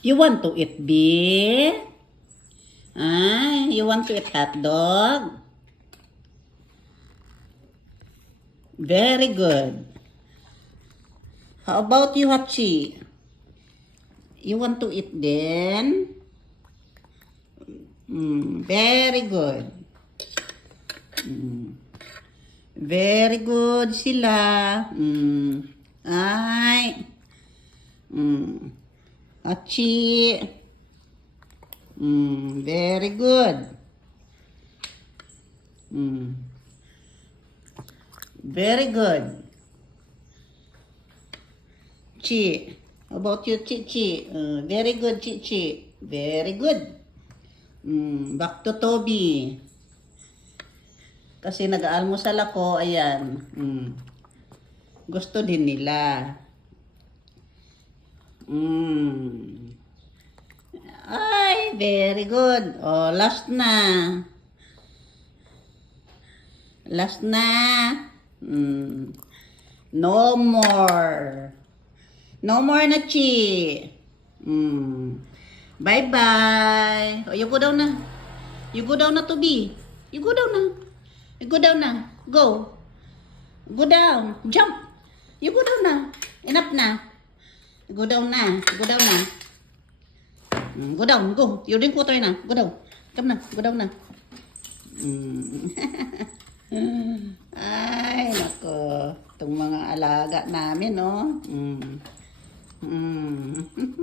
You want to eat beef? You want to eat hot dog? Very good. How about you, Hachi? You want to eat then? Very good. Very good sila. Ay. Hachi. Very good. Very good. Chi. How about you, Chi? Very good, Chi. Very good. Back to Toby. Kasi nag-aalmusal ako, ayan. Gusto din nila. Ay, very good. Oh, last na. Last na. No more. No more na, Chi. Bye-bye. Oh, you go down na. You go down na, Toby. You go down na. You go down na. Go. Go down. Jump. You go down na. Enough na. Go down na. Go down na. Go down. Go. You drink water na. Go down. Come na. Go down na. Ay, nako. Itong mga alaga namin, no?